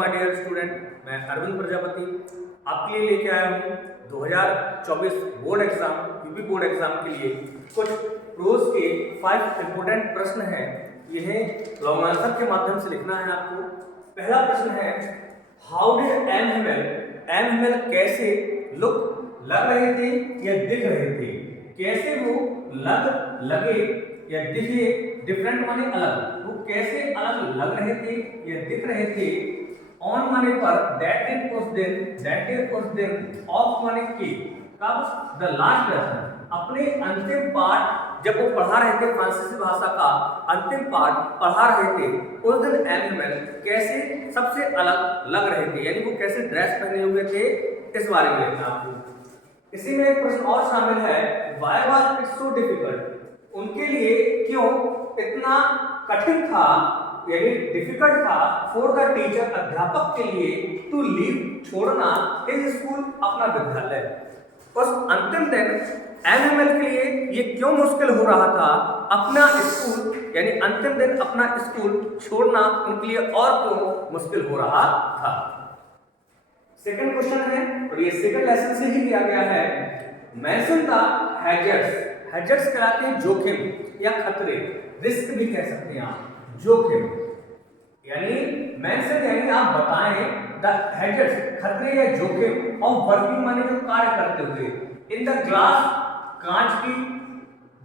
My dear student, मैं अरविंद प्रजापति आपके लिए लेके आया हूँ 2024 board exam UP board exam के लिए कुछ प्रोज के 5 इंपोर्टेंट प्रश्न हैं। यह लॉन्ग आंसर के माध्यम से लिखना है आपको। पहला प्रश्न है, हाउ डिड एम कैसे लुक लग रहे थे या दिख रहे थे? कैसे वो लगे या दिखे, डिफरेंट माने अलग, वो कैसे अलग लग रहे थे या दिख रहे थे। ऑन माने पर, दैट इज उस दिन, ऑफ माने के, कब, द लास्ट लेसन, अपने अंतिम पाठ जब वो पढ़ा रहे थे फ्रांसीसी भाषा का अंतिम पाठ पढ़ा रहे थे उस दिन एनिमल कैसे सबसे अलग लग रहे थे, यानी वो कैसे ड्रेस पहने हुए थे, इस बारे में लिखना आपको। इसी में एक प्रश्न और शामिल है, why was it so difficult, उनके लिए क्यों इतना कठिन था, यानी डिफिकल्ट था फॉर द टीचर, अध्यापक के लिए, टू लीव, छोड़ना, हिज स्कूल, अपना विद्यालय। उस अंतिम दिन एनिमल के लिए ये क्यों मुश्किल हो रहा था अपना स्कूल, यानी अंतिम दिन अपना स्कूल छोड़ना उनके लिए और क्यों मुश्किल हो रहा था। सेकंड क्वेश्चन है और ये सेकंड लेसन से ही दिया गया है, मेंशन द हैजर्ड्स कहलाते हैं जोखिम या खतरे, रिस्क भी कह सकते हैं आप, जोखिम, यानी मेंशन यानी आप बताएं, द हैजर्ड्स खतरे या जोखिम, और वर्किंग माने जो कार्य करते हुए, इन द ग्लास, कांच की,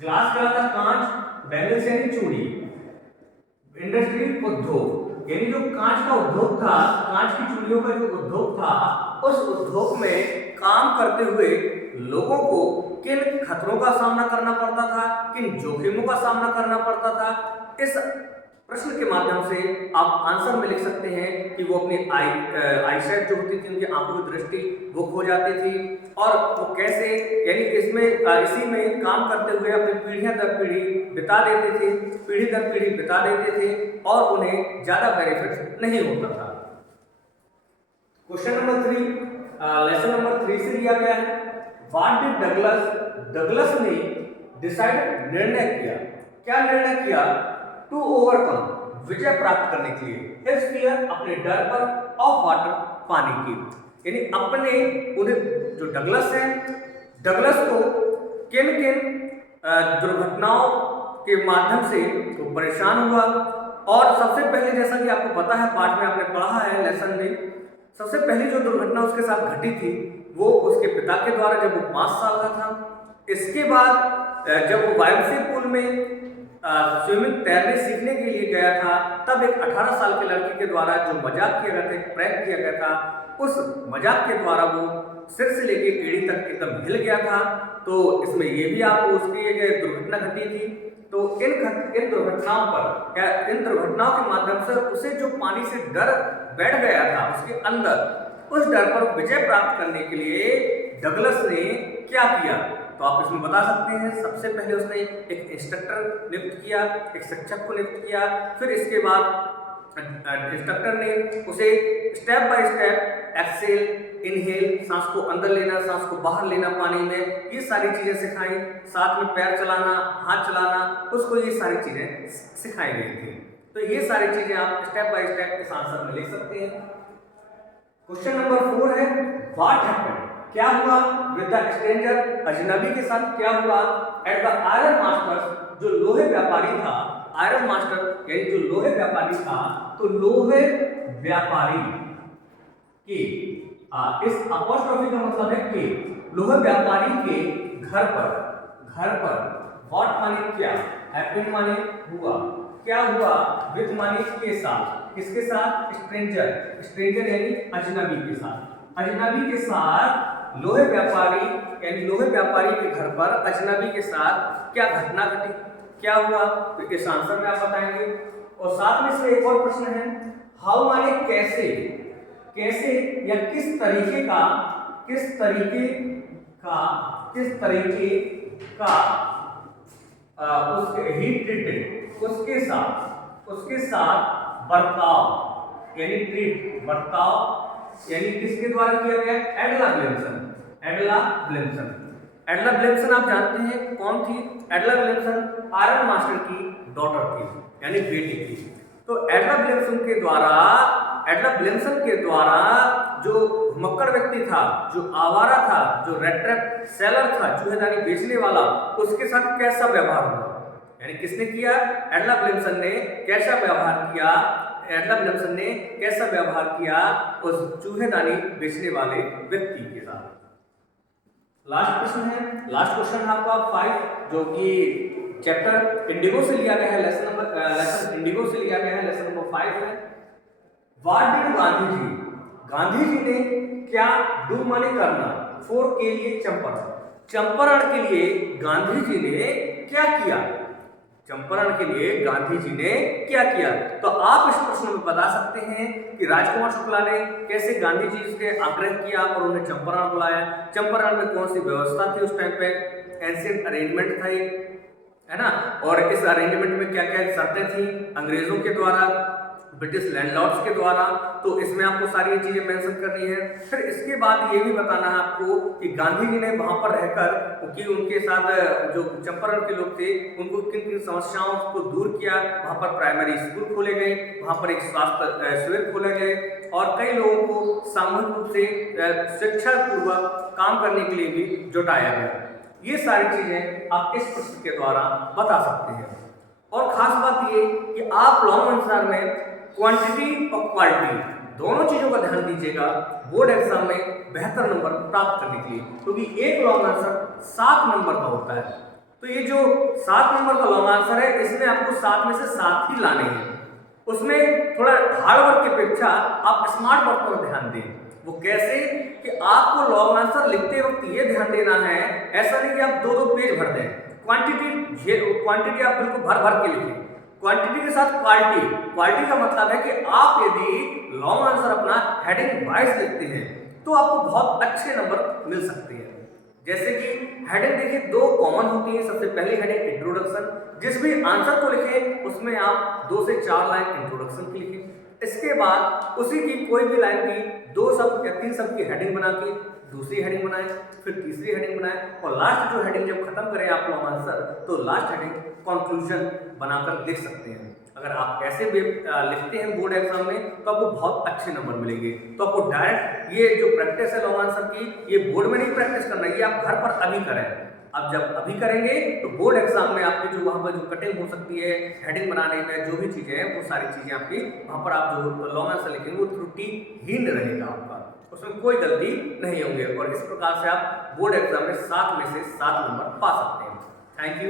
ग्लास कहलाता कांच, बैलेंस यानी चूड़ी, इंडस्ट्री उद्योग, यानी जो कांच का उद्योग था, कांच की चूड़ियों का जो उद्योग था, उस उद्योग में काम करते हुए लोगों को किन खतरों का सामना करना पड़ता था, किन जोखिमों का सामना करना पड़ता था। इस प्रश्न के माध्यम से आप आंसर में लिख सकते हैं कि वो अपनी आईसाइट जो होती थी, उनकी आंखों की दृष्टि वो खो जाती थी, और वो कैसे, यानी इसमें इसी में काम करते हुए अपनी पीढ़ी दर पीढ़ी बिता देते थे और उन्हें ज्यादा बेनिफिट नहीं होता था। क्वेश्चन नंबर 3, लेसन नंबर 3 से लिया गया है, व्हाट डिड डगलस ने डिसाइड, निर्णय किया, क्या निर्णय किया, टू ओवरकम, विजय प्राप्त करने के लिए, हिज फियर, अपने डर पर, ऑफ वाटर, पानी की, यानी अपने उन्हें जो डगलस है, डगलस को किन दुर्घटनाओं के माध्यम से वो परेशान हुआ। और सबसे पहले, जैसा कि आपको पता है, पाठ में आपने पढ़ा है लेसन में, सबसे पहली जो दुर्घटना उसके साथ घटी थी वो उसके पिता के द्वारा जब वो 5 साल का था। इसके बाद जब वो वायमसी पूल में स्विमिंग तैरने सीखने के लिए गया था, तब एक 18 साल की लड़की के द्वारा जो मजाक किया गया था, प्रैंक किया गया था, उस मजाक के द्वारा वो सिर से लेके एड़ी तक एकदम हिल गया था। तो इसमें ये भी आपको उसकी एक दुर्घटना घटी थी। तो इन दुर्घटनाओं पर या इन दुर्घटनाओं के माध्यम से उसे जो पानी से डर बैठ गया था उसके अंदर, उस डर पर विजय प्राप्त करने के लिए डगलस ने क्या किया, तो आप इसमें बता सकते हैं। सबसे पहले उसने एक इंस्ट्रक्टर नियुक्त किया, एक शिक्षक को नियुक्त किया, फिर इसके बाद इंस्ट्रक्टर ने उसे step by step exhale, inhale, सांस को अंदर लेना, सांस को बाहर लेना पानी में, ये सारी चीजें सिखाई। साथ में पैर चलाना, हाथ चलाना, उसको ये सारी चीजें सिखाई गई थी। तो ये सारी चीजें आप स्टेप बाय स्टेप इस आंसर में लिख सकते हैं। क्वेश्चन नंबर 4 है, व्हाट हैपेंड, क्या हुआ, विद द स्ट्रेंजर, अजनबी के साथ क्या हुआ, एट द आयरन मास्टर्स, जो लोहे व्यापारी था, आयरन मास्टर यानी जो लोहे व्यापारी था, तो लोहे व्यापारी के, इस अपॉस्ट्रोफी का मतलब है के, लोहे व्यापारी के घर पर, व्हाट माने क्या, हैपेंड माने हुआ, क्या हुआ, विद माने के साथ, किसके साथ, स्ट्रेंजर यानी अजनबी के साथ, अजनबी के साथ लोहे व्यापारी यानी लोहे व्यापारी के घर पर अजनबी के साथ क्या घटना घटी, क्या हुआ, तो इस आंसर में आप बताएंगे। और साथ में इसमें एक और प्रश्न है, हाउ माने कैसे या किस तरीके का उसके ही ट्रीटेड, उसके साथ बर्ताव, यानी ट्रीट, बर्ताव यानी किसके द्वारा किया गया, एडला ब्लेम्सन आप जानते हैं कौन थी, एडला ब्लेम्सन आयरन मास्टर की डॉटर थी, यानी बेटी थी। तो एडला ब्लेम्सन के द्वारा एडलफ विलियमसन के द्वारा जो घुमक्कड़ व्यक्ति था, जो आवारा था, जो रेड ट्रैप सेलर था, चूहेदानी बेचने वाला, उसके साथ कैसा व्यवहार हुआ, यानी किसने किया, एडलफ विलियमसन ने कैसा व्यवहार किया, एडलफ विलियमसन ने कैसा व्यवहार किया उस चूहेदानी बेचने वाले व्यक्ति के साथ। लास्ट प्रश्न है, लास्ट क्वेश्चन है आपका 5, जो कि चैप्टर इंडिगो से लिया गया है, लेसन इंडिगो से लिया गया है, लेसन नंबर 5 है। व्हाट डिड गांधी जी, गांधी जी ने क्या, डू माने करना, फॉर के लिए चंपारण, चंपारण के लिए गांधी जी ने क्या किया, चंपारण के लिए गांधी जी ने क्या किया। तो आप इस प्रश्न में बता सकते हैं कि राजकुमार शुक्ला ने कैसे गांधी जी से आग्रह किया और उन्हें चंपारण बुलाया, चंपारण में कौन सी व्यवस्था थी उस टाइम पे, एंशिएंट अरेंजमेंट था ये, है ना, और इस अरेंजमेंट में क्या क्या शर्तें थी अंग्रेजों के द्वारा, ब्रिटिश लैंडलॉर्ड्स के द्वारा, तो इसमें आपको सारी चीजें मेंशन करनी है। फिर इसके बाद ये भी बताना है आपको कि गांधी जी ने वहां पर रहकर कि उनके साथ जो चंपारण के लोग थे उनको किन किन समस्याओं को दूर किया, वहां पर प्राइमरी स्कूल खोले गए, वहां पर एक स्वास्थ्य शिविर खोले गए और कई लोगों को सामूहिक रूप से शिक्षा पूर्वक काम करने के लिए भी जुटाया गया। ये सारी चीजें आप इस प्रश्न के द्वारा बता सकते हैं। और खास बात ये कि आप लॉन्ग आंसर में क्वांटिटी और क्वालिटी दोनों चीजों का ध्यान दीजिएगा बोर्ड एग्जाम में बेहतर नंबर प्राप्त करने के लिए, क्योंकि एक लॉन्ग आंसर 7 नंबर का होता है। तो ये जो 7 नंबर का लॉन्ग आंसर है इसमें आपको 7 में से 7 ही लाने हैं। उसमें थोड़ा हार्ड वर्क की अपेक्षा आप स्मार्ट वर्क पर ध्यान दें। वो कैसे कि आपको लॉन्ग आंसर लिखते वक्त ये ध्यान देना है, ऐसा नहीं कि आप 2-2 पेज भर दें। क्वांटिटी आप बिल्कुल भर भर के लिखें, क्वांटिटी के साथ क्वालिटी, क्वालिटी का मतलब है कि आप यदि लॉन्ग आंसर अपना हेडिंग वाइज लिखते हैं तो आपको बहुत अच्छे नंबर मिल सकते हैं। जैसे कि हेडिंग देखिए 2 कॉमन होती है। सबसे पहली हेडिंग इंट्रोडक्शन, जिस भी आंसर को लिखें उसमें आप 2 से 4 लाइन इंट्रोडक्शन की लिखें। इसके बाद उसी की कोई भी लाइन की 2 शब्द या 3 शब्द की हेडिंग बना के दूसरी हेडिंग बनाएं, फिर तीसरी हेडिंग बनाएं और लास्ट जो हेडिंग जब खत्म करें आप लॉन्ग आंसर तो लास्ट हेडिंग कंक्लूजन बनाकर लिख सकते हैं। अगर आप ऐसे भी लिखते हैं बोर्ड एग्जाम में तो आपको बहुत अच्छे नंबर मिलेंगे। तो आपको डायरेक्ट ये जो प्रैक्टिस है लॉन्ग आंसर की, ये बोर्ड में नहीं प्रैक्टिस करना, ये आप घर पर अभी करें। अब जब अभी करेंगे तो बोर्ड एग्जाम में आपकी जो वहाँ पर जो कटिंग हो सकती है हेडिंग बनाने में, जो भी चीजें हैं वो सारी चीजें आपकी वहाँ पर आप जो लॉन्ग आंसर लिखेंगे वो त्रुटिहीन रहेगा, आपका उसमें कोई गलती नहीं होंगे और इस प्रकार से आप बोर्ड एग्जाम में 7 में से 7 नंबर पा सकते हैं। Thank you.